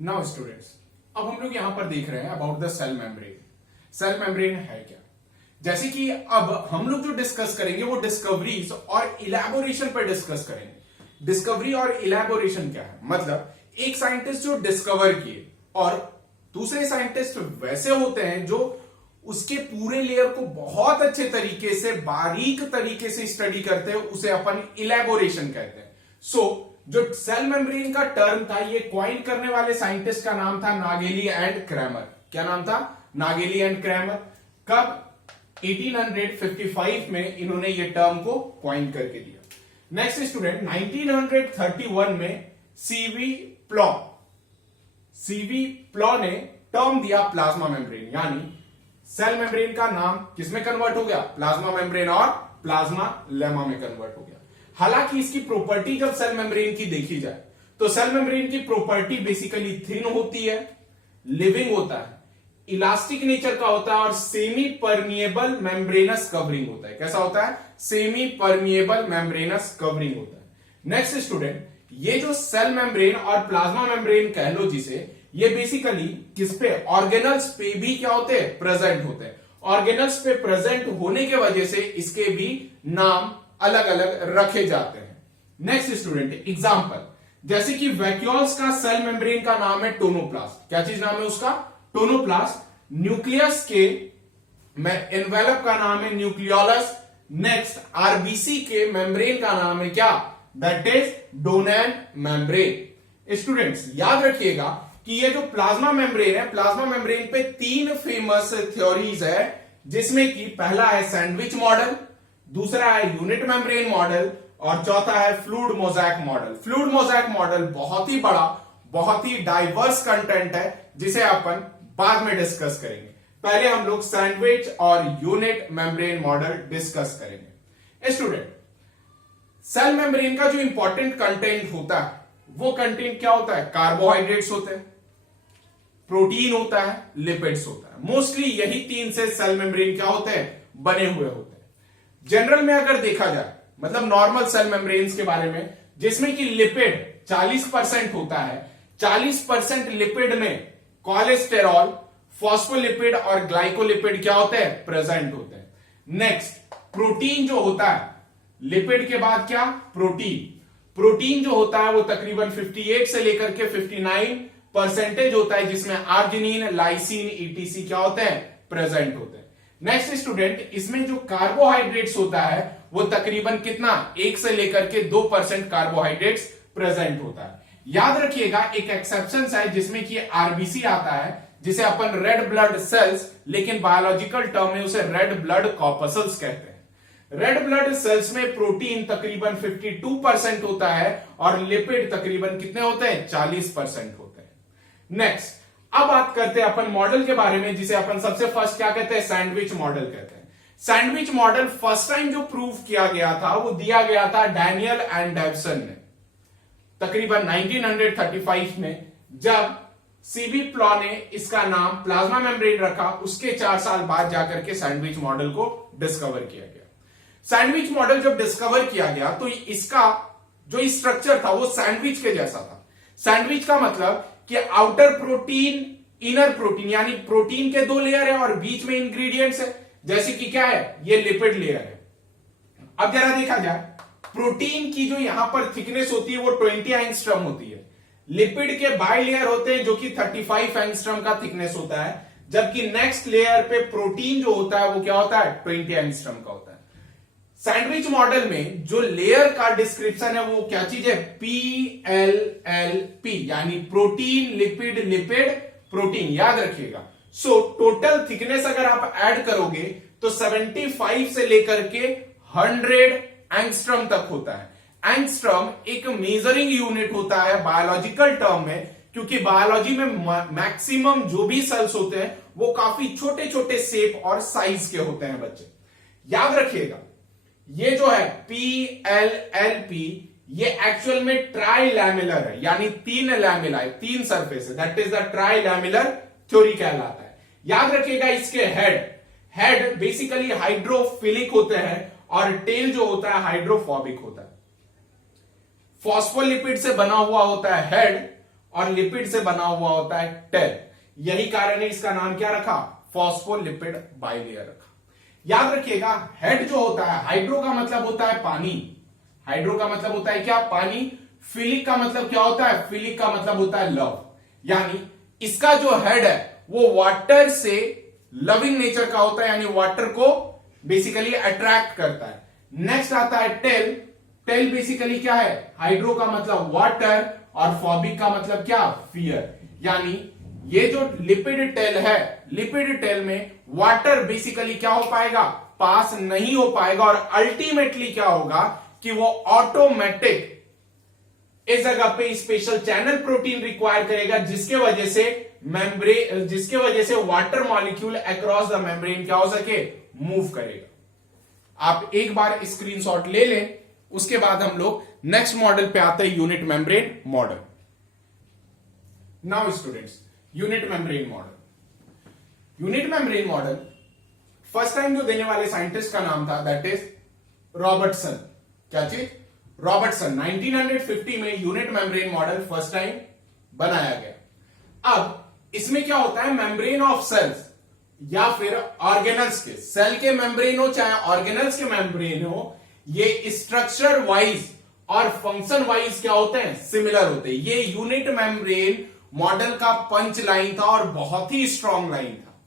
Now students, अब हम लोग यहां पर देख रहे हैं about the cell membrane. Cell membrane है क्या? जैसे कि अब हम लोग जो डिस्कस करेंगे वो डिस्कवरीज और इलैबोरेशन पर डिस्कस करेंगे। डिस्कवरी और इलैबोरेशन क्या है? मतलब एक साइंटिस्ट जो डिस्कवर किए और दूसरे साइंटिस्ट वैसे होते हैं जो उसके पूरे लेयर को बहुत अच्छे तरीके से, बारीक तरीके से स्टडी करते हैं, उसे अपन इलैबोरेशन कहते हैं। जो सेल मेम्ब्रेन का टर्म था, ये क्वाइन करने वाले साइंटिस्ट का नाम था नागेली एंड क्रैमर। क्या नाम था? नागेली एंड क्रैमर। कब? 1855 में इन्होंने ये टर्म को क्वाइन करके दिया। नेक्स्ट स्टूडेंट, 1931 में सीवी प्लॉ ने टर्म दिया प्लाज्मा मेम्ब्रेन, यानी सेल मेम्ब्रेन का नाम किसमें कन्वर्ट हो गया? प्लाज्मा मेम्ब्रेन और प्लाज्मा लेमा में कन्वर्ट हो गया। हालांकि इसकी प्रॉपर्टी जब सेल मेम्ब्रेन की देखी जाए तो सेल मेम्ब्रेन की प्रॉपर्टी बेसिकली थिन होती है, लिविंग होता है, इलास्टिक नेचर का होता है और सेमी परमिएबल मेम्ब्रेनस कवरिंग होता है। कैसा होता है? सेमी परमिएबल मेम्ब्रेनस कवरिंग होता है। नेक्स्ट स्टूडेंट, ये जो सेल मेम्ब्रेन और प्लाज्मा मेम्ब्रेन कह लो जिसे, ये बेसिकली किस पे? ऑर्गेनल्स पे भी क्या होते हैं? प्रेजेंट होते हैं। ऑर्गेनल्स पे प्रेजेंट होने के वजह से इसके भी नाम अलग अलग रखे जाते हैं। नेक्स्ट स्टूडेंट, एग्जांपल, जैसे कि वैक्यूल्स का सेल मेम्ब्रेन का नाम है टोनोप्लास्ट। क्या चीज नाम है उसका? टोनोप्लास्ट। न्यूक्लियस के एनवेलप का नाम है न्यूक्लियोलस। नेक्स्ट, आरबीसी के मेम्ब्रेन का नाम है क्या? That is Donnan membrane. Students याद रखिएगा कि ये जो प्लाज्मा मेम्ब्रेन है, प्लाज्मा मेम्ब्रेन पे 3 फेमस थ्योरीज है, जिसमें कि पहला है सैंडविच मॉडल, दूसरा है यूनिट मेम्ब्रेन मॉडल और चौथा है fluid mosaic model. Fluid mosaic model बहुत ही बड़ा, बहुत ही डाइवर्स कंटेंट है, जिसे अपन बाद में डिस्कस करेंगे। पहले हम लोग सैंडविच और यूनिट मेम्ब्रेन मॉडल डिस्कस करेंगे। स्टूडेंट, सेल मेम्ब्रेन का जो इंपॉर्टेंट कंटेंट होता है वो कंटेंट क्या होता है? कार्बोहाइड्रेट्स होते हैं, प्रोटीन होता है, लिपिड्स होता है। मोस्टली यही 3 से सेल मेम्ब्रेन क्या होते हैं? बने हुए होते हैं। जनरल में अगर देखा जाए, मतलब नॉर्मल सेल मेम्ब्रेन्स के बारे में, जिसमें कि लिपिड 40% होता है, 40% लिपिड में कोलेस्टेरॉल, फॉस्फोलिपिड और ग्लाइकोलिपिड क्या होते हैं? प्रेजेंट होते हैं। नेक्स्ट, प्रोटीन जो होता है, लिपिड के बाद क्या? प्रोटीन जो होता है वो तकरीबन 58 से लेकर के 59% होता है, जिसमें आर्जिनिन, लाइसिन, ईटीसी क्या होते हैं? प्रेजेंट होते हैं। नेक्स्ट स्टूडेंट, इसमें जो कार्बोहाइड्रेट्स होता है वो तकरीबन कितना? 1 से लेकर के 2% कार्बोहाइड्रेट्स प्रेजेंट होता है। याद रखिएगा एक एक्सेप्शन है जिसमें कि आरबीसी आता है, जिसे अपन रेड ब्लड सेल्स, लेकिन बायोलॉजिकल टर्म में उसे रेड ब्लड कॉर्पसल्स कहते हैं। रेड ब्लड सेल्स में प्रोटीन तकरीबन 52% होता है और लिपिड तकरीबन कितने होते हैं? 40% होते हैं। नेक्स्ट, अब बात करते हैं अपन मॉडल के बारे में, जिसे अपन सबसे फर्स्ट क्या कहते हैं? सैंडविच मॉडल कहते हैं। सैंडविच मॉडल फर्स्ट टाइम जो प्रूव किया गया था वो दिया गया था डैनियल एंड डेवसन ने, तकरीबन 1935 में। जब सीवी प्लॉ ने इसका नाम प्लाज्मा मेम्ब्रेन रखा, उसके 4 साल बाद जाकर के सैंडविच मॉडल को डिस्कवर किया गया। सैंडविच मॉडल जब डिस्कवर किया गया तो इसका जो स्ट्रक्चर था वो सैंडविच के जैसा था। सैंडविच का मतलब कि आउटर प्रोटीन, इनर प्रोटीन, यानी प्रोटीन के 2 लेयर है और बीच में इंग्रेडिएंट्स है। जैसे कि क्या है? ये लिपिड लेयर है। अब जरा देखा जाए, प्रोटीन की जो यहां पर थिकनेस होती है वो 20 एंगस्ट्रॉम होती है। लिपिड के बाई लेयर होते हैं जो कि 35 एंगस्ट्रॉम का थिकनेस होता है, जबकि नेक्स्ट लेयर पे प्रोटीन जो होता है वो क्या होता है? 20 एंगस्ट्रॉम का होता है। सैंडविच मॉडल में जो लेयर का डिस्क्रिप्शन है वो क्या चीज है? PLLP, यानी प्रोटीन लिपिड लिपिड प्रोटीन। याद रखिएगा। टोटल थिकनेस अगर आप ऐड करोगे तो 75 से लेकर के 100 एंगस्ट्रॉम तक होता है। एंगस्ट्रॉम एक मेजरिंग यूनिट होता है बायोलॉजिकल टर्म में, क्योंकि बायोलॉजी में मैक्सिमम जो भी सेल्स होते हैं वो काफी छोटे छोटे शेप और साइज के होते हैं बच्चे। याद रखिएगा, ये जो है PLLP, ये एक्चुअल में ट्राई लैमिलर है, यानी 3 लैमिला है, 3 सरफेस है। That is the trilamellar theory कहलाता है। याद रखिएगा इसके हेड बेसिकली हाइड्रोफिलिक होते हैं और टेल जो होता है हाइड्रोफोबिक होता है। फॉस्फोलिपिड से बना हुआ होता है हेड और लिपिड से बना हुआ होता है टेल। यही कारण है इसका नाम क्या रखा, फॉस्फोलिपिड बाइलेयर रखा। याद रखिएगा, हेड जो होता है, हाइड्रो का मतलब होता है पानी, हाइड्रो का मतलब होता है क्या, पानी। फिलिक का मतलब क्या होता है, फिलिक का मतलब होता है लव। यानी इसका जो हेड है वो वाटर से लविंग नेचर का होता है, यानी वाटर को बेसिकली अट्रैक्ट करता है। नेक्स्ट आता है टेल। टेल बेसिकली क्या है, हाइड्रो का मतलब वाटर और फॉबिक का मतलब क्या, फियर। यानी ये जो लिपिड टेल है, लिपिड टेल में वाटर बेसिकली क्या हो पाएगा, पास नहीं हो पाएगा, और अल्टीमेटली क्या होगा कि वो ऑटोमेटिक इस जगह पे स्पेशल चैनल प्रोटीन रिक्वायर करेगा, जिसके वजह से water molecule across the membrane क्या हो सके, मूव करेगा। आप एक बार स्क्रीनशॉट ले लें, उसके बाद हम लोग नेक्स्ट मॉडल पे आते हैं, unit membrane model. Now students, unit membrane model. Unit membrane model first time जो देने वाले साइंटिस्ट का नाम था, दैट इज रॉबर्टसन। क्या चीज, रॉबर्टसन। 1950 में unit membrane model first time बनाया गया। अब इसमें क्या होता है, मेम्ब्रेन ऑफ सेल्स या फिर ऑर्गेनल्स के, सेल के मेम्ब्रेन हो चाहे ऑर्गेनल्स के मेम्ब्रेन हो, ये स्ट्रक्चर वाइज और फंक्शन वाइज क्या होते हैं, सिमिलर होते हैं। ये यूनिट मेम्ब्रेन मॉडल का पंच लाइन था और बहुत ही स्ट्रॉन्ग लाइन था।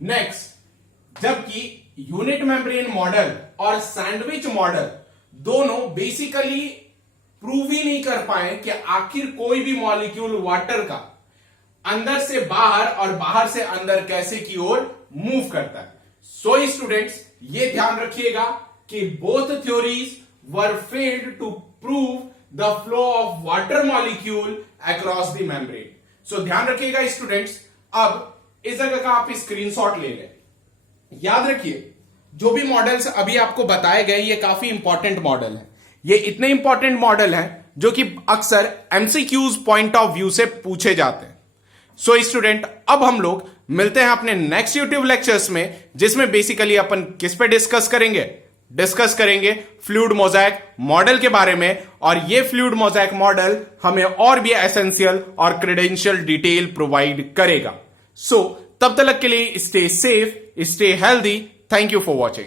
नेक्स्ट, जबकि यूनिट मेम्ब्रेन मॉडल और सैंडविच मॉडल दोनों बेसिकली प्रूव ही नहीं कर पाए कि आखिर कोई भी मॉलिक्यूल वाटर का अंदर से बाहर और बाहर से अंदर कैसे की ओर मूव करता है। सो स्टूडेंट्स, ये ध्यान रखिएगा कि both theories were failed to prove the flow of water molecule across the membrane. So ध्यान रखिएगा स्टूडेंट्स। अब इस जगह का आप स्क्रीनशॉट ले लें। याद रखिए, जो भी मॉडल्स अभी आपको बताए गए ये काफी इंपॉर्टेंट मॉडल है। ये इतने इंपॉर्टेंट मॉडल हैं जो कि अक्सर एमसीक्यूज पॉइंट ऑफ व्यू से पूछे जाते हैं। सो स्टूडेंट, अब हम लोग मिलते हैं अपने नेक्स्ट यूट्यूब लेक्चर्स में, जिसमें बेसिकली अपन किस पे डिस्कस करेंगे फ्लूइड मोज़ेक मॉडल के बारे में। और ये फ्लूइड मोज़ेक मॉडल हमें और भी एसेंशियल और क्रेडेंशियल डिटेल प्रोवाइड करेगा। सो तब तक के लिए stay safe, stay healthy. Thank you for watching.